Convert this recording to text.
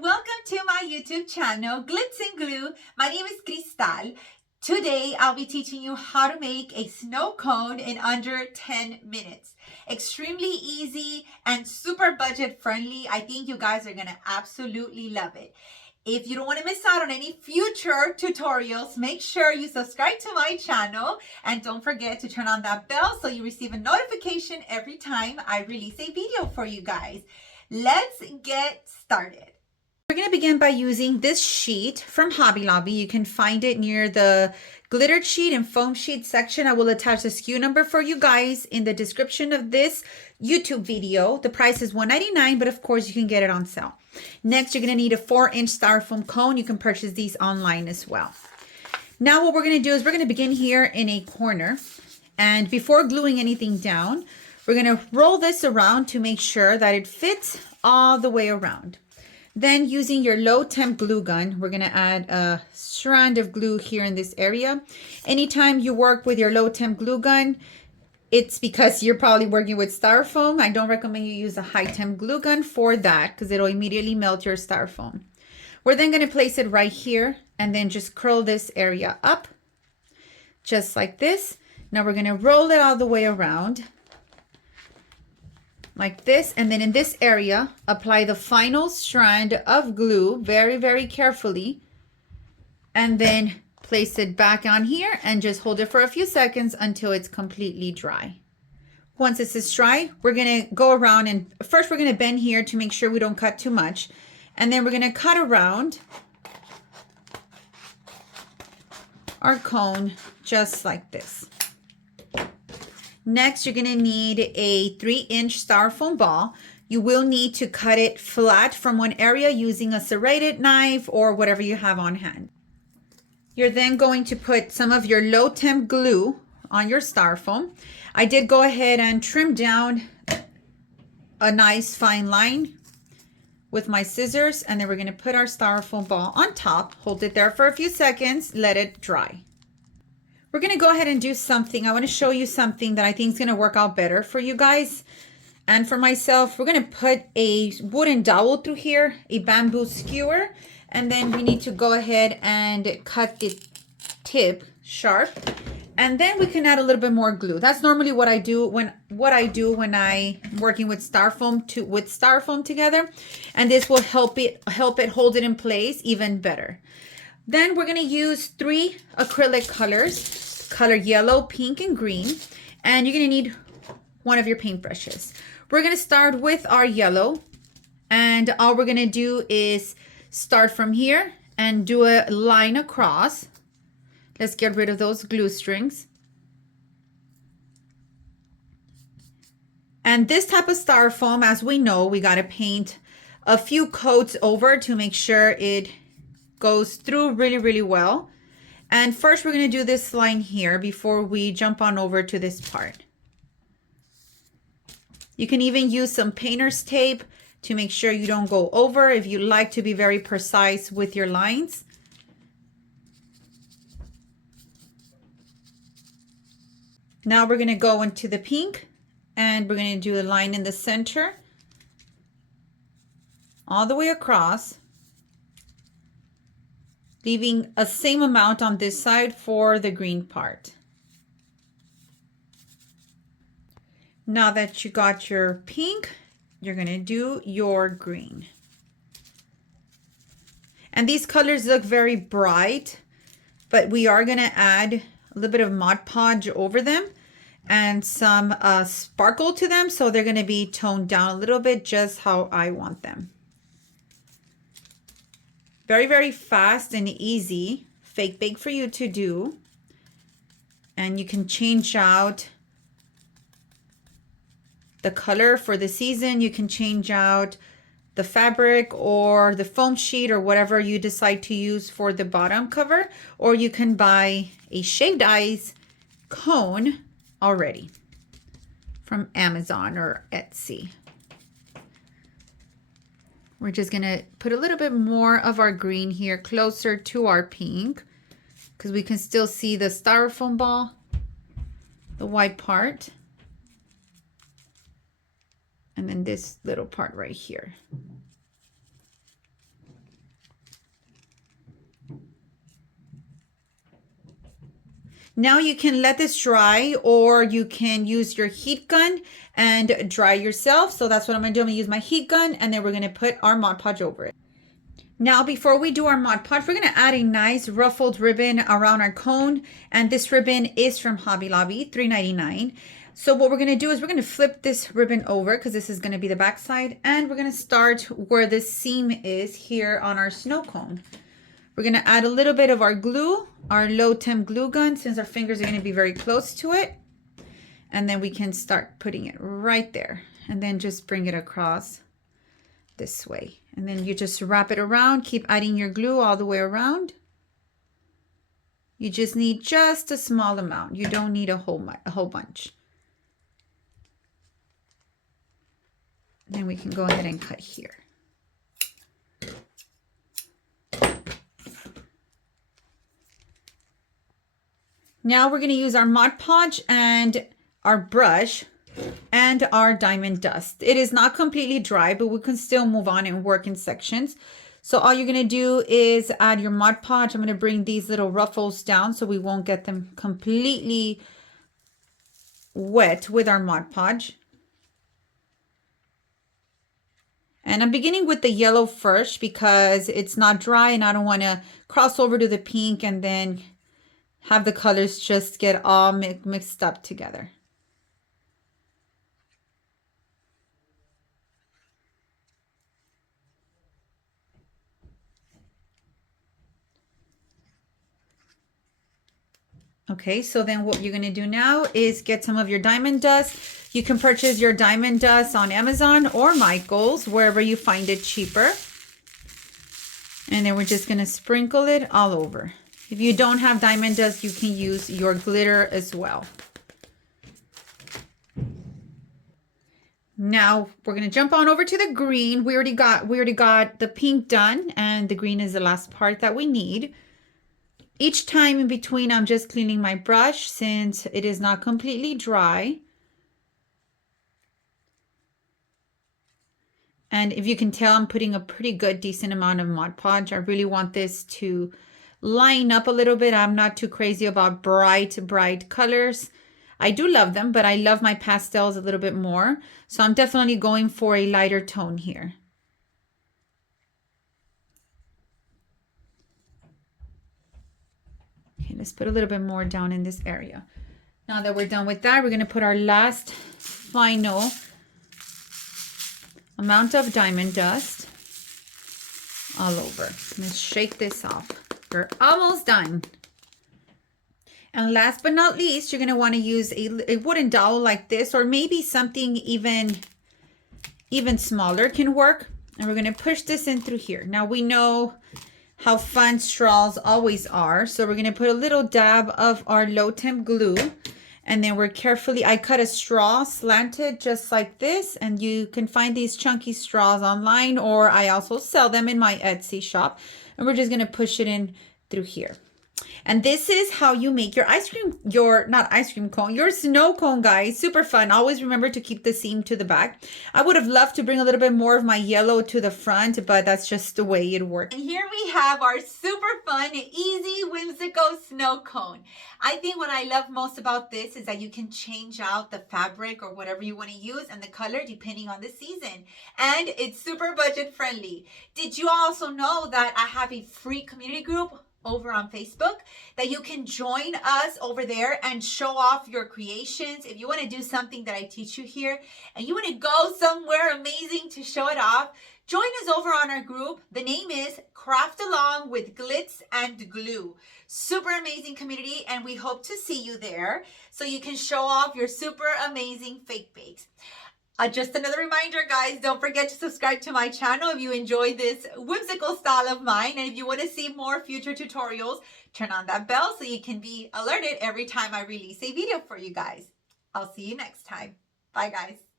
Welcome to my YouTube channel, Glitz and Glue. My name is Cristal. Today, I'll be teaching you how to make a snow cone in under 10 minutes. Extremely easy and super budget friendly. I think you guys are gonna absolutely love it. If you don't want to miss out on any future tutorials, make sure you subscribe to my channel and don't forget to turn on that bell so you receive a notification every time I release a video for you guys. Let's get started. We're going to begin by using this sheet from Hobby Lobby. You can find it near the glittered sheet and foam sheet section. I will attach the SKU number for you guys in the description of this YouTube video. The price is $1.99, but of course you can get it on sale. Next, you're going to need a 4-inch styrofoam cone. You can purchase these online as well. Now what we're going to do is we're going to begin here in a corner. And before gluing anything down, we're going to roll this around to make sure that it fits all the way around. Then using your low temp glue gun, we're going to add a strand of glue here in this area. Anytime you work with your low temp glue gun, it's because you're probably working with styrofoam. I don't recommend you use a high temp glue gun for that because it'll immediately melt your styrofoam. We're then going to place it right here and then just curl this area up just like this. Now we're going to roll it all the way around like this, and then in this area apply the final strand of glue very, very carefully, and then place it back on here and just hold it for a few seconds until it's completely dry. Once this is dry, we're going to go around and first we're going to bend here to make sure we don't cut too much, and then we're going to cut around our cone just like this. Next, you're going to need a 3-inch styrofoam ball. You will need to cut it flat from one area using a serrated knife or whatever you have on hand. You're then going to put some of your low temp glue on your styrofoam. I did go ahead and trim down a nice fine line with my scissors, and then we're going to put our styrofoam ball on top, hold it there for a few seconds, let it dry. We're going to go ahead and do something. I want to show you something that I think is going to work out better for you guys and for myself. We're going to put a wooden dowel through here, a bamboo skewer, and then we need to go ahead and cut the tip sharp. And then we can add a little bit more glue. That's normally what I do when I'm working with styrofoam together, and this will help it hold it in place even better. Then we're going to use 3 acrylic colors, color yellow, pink, and green. And you're going to need one of your paintbrushes. We're going to start with our yellow. And all we're going to do is start from here and do a line across. Let's get rid of those glue strings. And this type of styrofoam, as we know, we got to paint a few coats over to make sure it goes through really, really well. And first we're going to do this line here before we jump on over to this part. You can even use some painter's tape to make sure you don't go over if you like to be very precise with your lines. Now we're going to go into the pink and we're going to do a line in the center all the way across, leaving a same amount on this side for the green part. Now that you got your pink, you're going to do your green. And these colors look very bright, but we are going to add a little bit of Modge Podge over them and some sparkle to them, so they're going to be toned down a little bit, just how I want them. Very, very fast and easy fake bake for you to do. And you can change out the color for the season. You can change out the fabric or the foam sheet or whatever you decide to use for the bottom cover. Or you can buy a shaved ice cone already from Amazon or Etsy. We're just going to put a little bit more of our green here closer to our pink because we can still see the styrofoam ball, the white part, and then this little part right here. Now you can let this dry, or you can use your heat gun and dry yourself. So that's what I'm gonna do. I'm gonna use my heat gun, and then we're gonna put our Mod Podge over it. Now, before we do our Mod Podge, we're gonna add a nice ruffled ribbon around our cone. And this ribbon is from Hobby Lobby, $3.99. So what we're gonna do is we're gonna flip this ribbon over, because this is gonna be the back side, and we're gonna start where the seam is here on our snow cone. We're gonna add a little bit of our glue, our low temp glue gun, since our fingers are gonna be very close to it. And then we can start putting it right there, and then just bring it across this way. And then you just wrap it around, keep adding your glue all the way around. You just need just a small amount. You don't need a whole bunch. And then we can go ahead and cut here. Now we're going to use our Mod Podge and our brush and our diamond dust. It is not completely dry, but we can still move on and work in sections. So all you're going to do is add your Mod Podge. I'm going to bring these little ruffles down so we won't get them completely wet with our Mod Podge. And I'm beginning with the yellow first because it's not dry, and I don't want to cross over to the pink and then have the colors just get all mixed up together. Okay, so then what you're going to do now is get some of your diamond dust. You can purchase your diamond dust on Amazon or Michael's, wherever you find it cheaper. And then we're just going to sprinkle it all over. If you don't have diamond dust, you can use your glitter as well. Now we're going to jump on over to the green. We already got the pink done, and the green is the last part that we need. Each time in between, I'm just cleaning my brush since it is not completely dry. And if you can tell, I'm putting a pretty good, decent amount of Mod Podge. I really want this to line up a little bit. I'm not too crazy about bright colors. I do love them, but I love my pastels a little bit more. So I'm definitely going for a lighter tone here. Okay, let's put a little bit more down in this area. Now that we're done with that, we're going to put our last final amount of diamond dust all over. Let's shake this off. We're almost done. And last but not least, you're going to want to use a wooden dowel like this, or maybe something even smaller can work. And we're going to push this in through here. Now we know how fun straws always are. So we're going to put a little dab of our low temp glue. And then we're carefully, I cut a straw slanted just like this. And you can find these chunky straws online, or I also sell them in my Etsy shop. And we're just going to push it in through here. And this is how you make your your snow cone, guys. Super fun. Always remember to keep the seam to the back. I would have loved to bring a little bit more of my yellow to the front, but that's just the way it works. And here we have our super fun, easy, whimsical snow cone. I think what I love most about this is that you can change out the fabric or whatever you want to use and the color depending on the season. And it's super budget friendly. Did you also know that I have a free community group over on Facebook that you can join us over there and show off your creations? If you want to do something that I teach you here and you want to go somewhere amazing to show it off, join us over on our group. The name is Craft Along with Glitz and Glue. Super amazing community, and we hope to see you there so you can show off your super amazing fake bakes. Just another reminder, guys, don't forget to subscribe to my channel if you enjoy this whimsical style of mine. And if you want to see more future tutorials, turn on that bell so you can be alerted every time I release a video for you guys. I'll see you next time. Bye, guys.